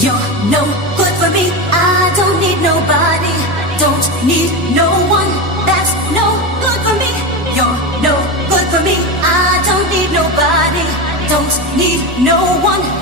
You're no good for me. I don't need nobody. Don't need no one. That's no good for me. You're no good for me. I don't need nobody. Don't need no one.